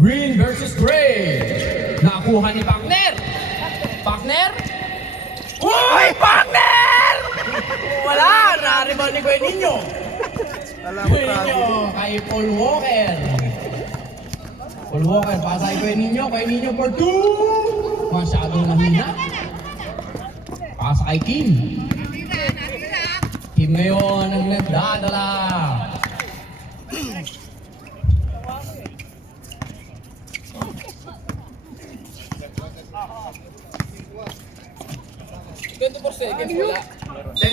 Green versus gray. Nakuha ni Partner. Partner? Uy! Partner! Wala! Na-rebound ni Kuya Ninyo. Kuya Ninyo kay Paul Walker. Paul Walker, pasa kay Kuya Ninyo. Kuya Ninyo for 2. Masyadong mahina. Pasa kay Kim. Kim ngayon ang nagdadala. Wala. 10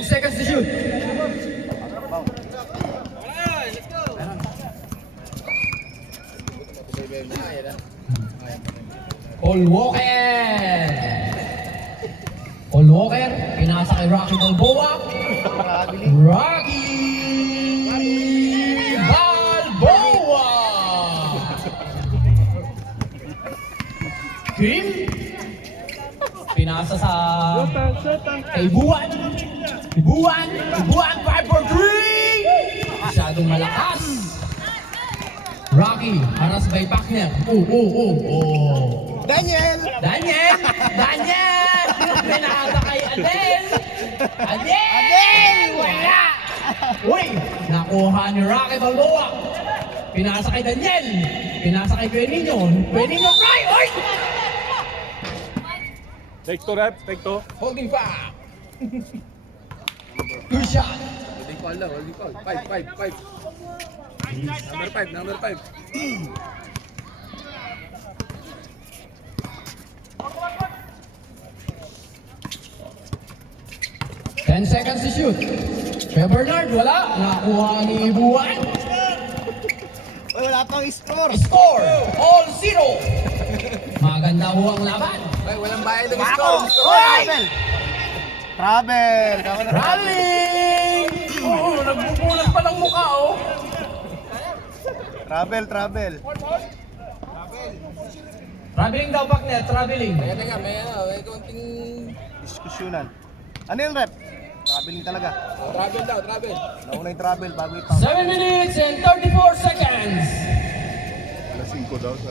seconds to shoot. Paul Walker. Paul Walker, pinasa kay Rocky Balboa. Rocky Balboa. Kim, pinasa sa kay Buwan. Buwan, 5 for 3. Masyadong malakas. Rocky, haras by Partner. Daniel! Pinasa kay Adel! Wala! Uy! Nakuha ni Rocky Balboa. Pinasa kay Daniel. Pinasa kay Kuya Ninyo. Kuya Ninyo, fly! Uy! Take two, rep. Take two. Holding back. Good shot. Holding call lang, holding call. 5. Number 5. 10 seconds to shoot. Kuya Bernard, wala. Nakuha ni Buwan. Wala pang score! Score! All zero. Maganda ho ang laban. Ay, walang bayad ng Ako! score. Travel! Rallying! Oo, nagbubulas pa ng mukha, oh. Travel! Traveling daw, Partner. Traveling. Teka, may konting... Diskusyonan. Ano yung rep? Traveling talaga. Travel. Nauna yung travel bago yung pound. 7 minutes and 34 seconds. Alas 5 daw sa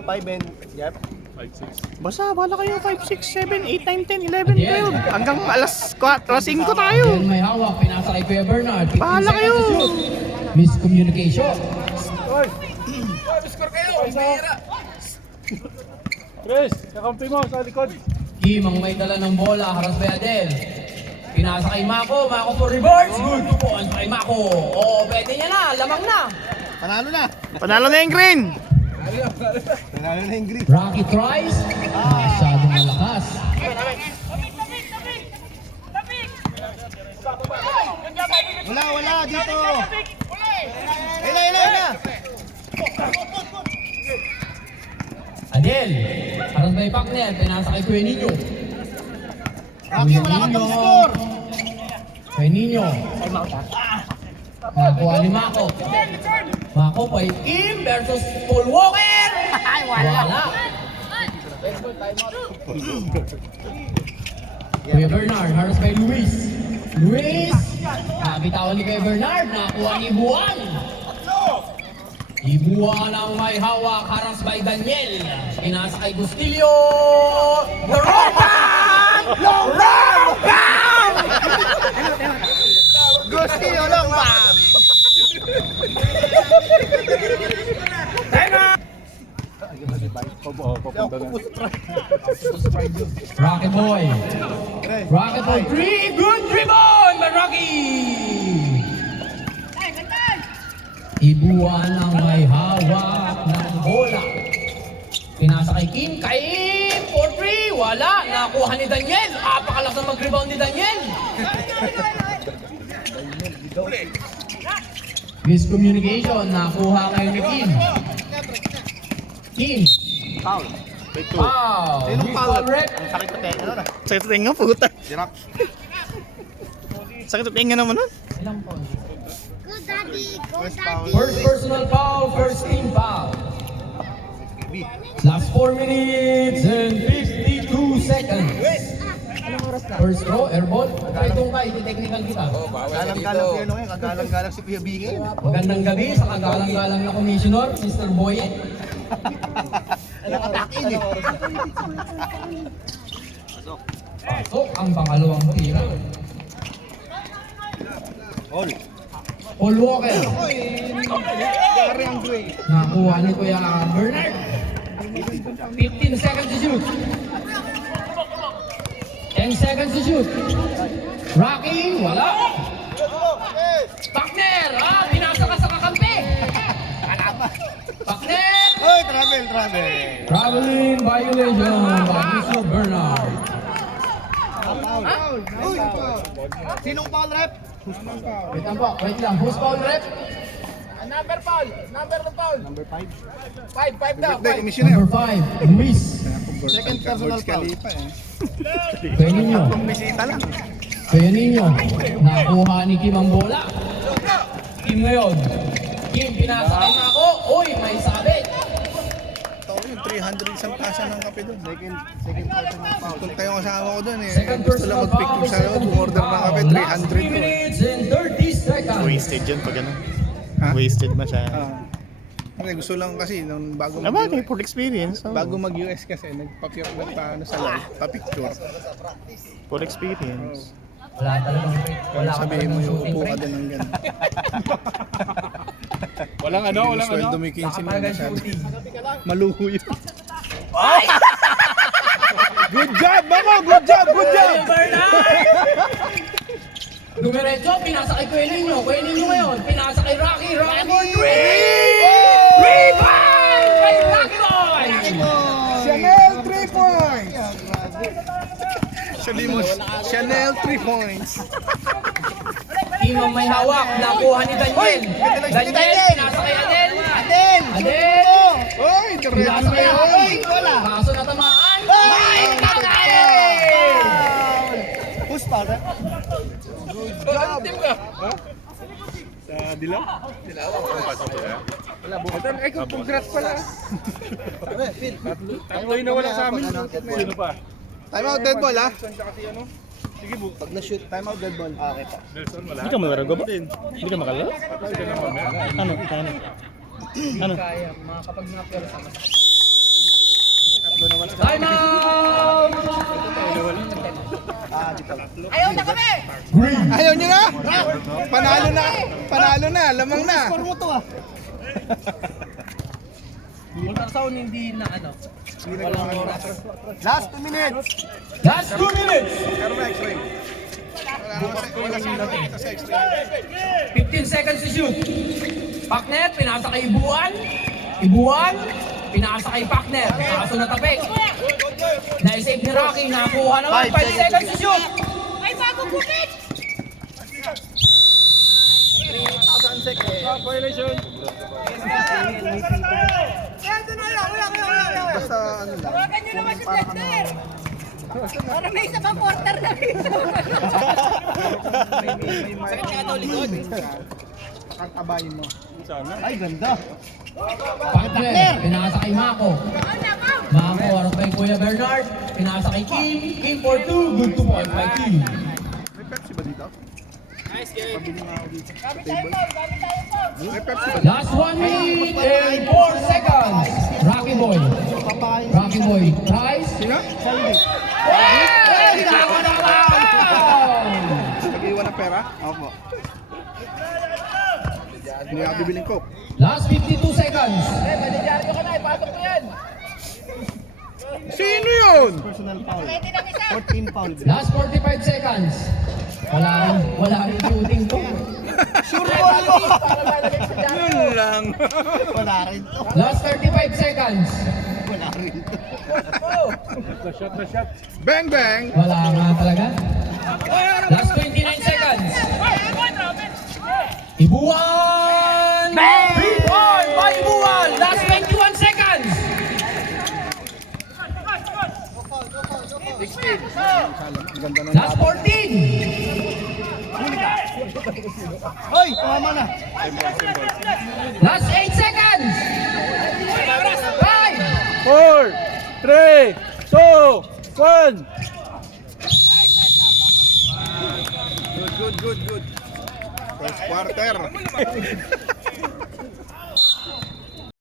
5 and... Yep. 5-6. Basta, bala kayo 5, 6, 7, 8, 9, 10, 11, 12. Hanggang alas 4, alas 5 tayo. Again, may hawak. Pinasa kay Kuya Bernard. 15 Bahala seconds kayo. to shoot. Miscommunication. Score kayo, mahira. Chris, kakampi mo sa likod. Kim ang may dala ng bola. Haras by Adel. Pinasa kay Mako. Mako for reverse. Good point kay Mako. Oh, pwede niya na. Lamang na. Panalo na! Panalo na yung green. Panalo na yung green. Rocky tries. Masyadong malakas. Wala dito! Ila! Adel. Haras by Partner. Pinasa kay Kuya Ninyo. Rocky, wala ka pang score! Kuya Ninyo. Nakuha ni Mako. Mako pa Kim versus Paul Walker. Wala. Kuya Bernard, haras kay Luis. Bitawan ni Kuya Bernard. Nakuha ni Buwan. Ibuwan ang may hawak, haras by Daniel. Pinasa kay Gustilio. The Rogan! Gusti yun lang ba? Papunta na. Rocket Boy. Rocket Boy 3. Good rebound by Rocky. Ibuwan ang may hawak ng bola. Pinasa kay Kim. Kim for 3. Wala. Nakuha ni Daniel. Apakalakas na mag-rebound ni Daniel. Miscommunication. Nakuha kayo ni Kim. Kim. Foul. Take two. Wow. Sinong foul? Visual rep. Ang sakit na tenga nun ah. Sakit sa tinga, puta. Sirap. Sakit sa tinga naman nun. Ilang points? First foul. First personal foul, first team foul. B. Last 4 minutes and 52 seconds. Anong oras na? First throw, airball. Try doon ka, iti-technical kita. Oh, bawal ka dito. Galang-galang si ano ngayon, kagalang-galang si Kuya Bingin. Magandang gabi sa kagalang-galang na commissioner, Mr. Boye. Nakatakin eh. Pasok ang pangalawang tira. All. Paul Walker. Gary ang gray. Nakuha ni Kuya Bernard. 15 seconds to shoot. 10 seconds to shoot. Rocky, wala. Pakner, binasa ka sa kakampi. Pakner. Oy, travel. Traveling violation by Mr. Bernard. Uy, sinong foul rep? Wait lang po, wait lang. Who's foul rep? Number foul. Number ng foul. Number 5. 5 daw. Birthday, Commissioner. Number 5, Luis. Second personal foul. Kaya ninyo. Bisita lang. Kaya ninyo. Nakuha ni Kim ang bola. Kim ngayon. Kim, pinasakay na ako. Uy, may sabit. Ito yung 300 isang tasa ng kape doon. Second personal foul. Punta yung kasama ko doon eh. Second Gusto lang personal mag-picture foul. sa loob, umorder ng kape, Last 300 3 to. minutes and 30 seconds. Wasted yun pag ano. Ha? Wasted masyado. Kasi gusto lang kasi nung bago Naman, mag-US, full experience. Oh. bago mag-US kasi nagpa-ano sa live, pa-picture. Full experience. Wala talagang Kaya sabihin mo yung upo ka break. doon ng gano'n. Walang ano, walang ano. Sweldo mo yung 15 mo Nakapalagan masyado. shooting. Maluho yun. Good job, Bako! Good job! Good job! Dumiretso, pinasa kay Kuya Ninyo. Kuya Ninyo ngayon, pinasa kay Rocky. Rocky Boy 3! Rebound! Kay Rocky Boy! Chanel 3 points! Chanel 3 points. Team ang may hawak, nakuha ni Daniel. Daniel, pinasa kay Adel. Adel! Oy, diretso Pinasa na kay yun. Rocky. Kaso natamaan. Ay, kakay! Who's foul rep? Team ka. Sa dilaw? Congrats pala. Tatlo yung nawala sa amin. Sino pa? Time out, dead ball ha? Pag na-shoot, time out, dead ball. Okay pa. Nelson wala. Hindi ka malarag ba? Hindi ka makalala? Ano? Ano? Ano? Time out! Ayaw nyo na? Panalo na. Panalo na. Lamang na. Score mo to ah. Last 2 minutes. Last 2 minutes! Pero may x-ray. 15 seconds to shoot. Pakner, pinasa kay Ibuan. Ibuan, pinasa kay Pakner. Kaso natapik. Na-save ni Rocky, nakuha naman. 5 seconds to shoot. Ay, bagong bukit! Basta ano lang. Tawagan nyo naman si Chester! Parang may isa pang quarter na dito. Kakatabayin mo. Sana. Ay, ganda. Pakner, pinasa kay Mako. Mako, harap kay Kuya Bernard. Pinasa kay Kim. Kim for 2. Good 2 point by Kim. May Pepsi ba dito? Pabili nga ako dito. May Pepsi ba? Last 1 minute and 4 seconds. Rocky Boy. Papayin. Rocky Boy. Tries. Sino? Hey! Nako naman! Nag-iwan ng pera? Opo. Hindi ako bibiling coke. Last 52 seconds. Sino yun? Personal foul. Pwede ng isa. 14 foul. Last 45 seconds. Wala rin shooting to. Sure ball mo. Yun lang. Wala rin to. Last 35 seconds. Wala rin to. Bang bang! Wala nga talaga. Last 29 seconds. Ibuan! 3 point by Ibuan! Last 21 seconds. Last 14. Hoy, tumama na. Last 8 seconds. 5. 4, 3, 2, 1. First quarter.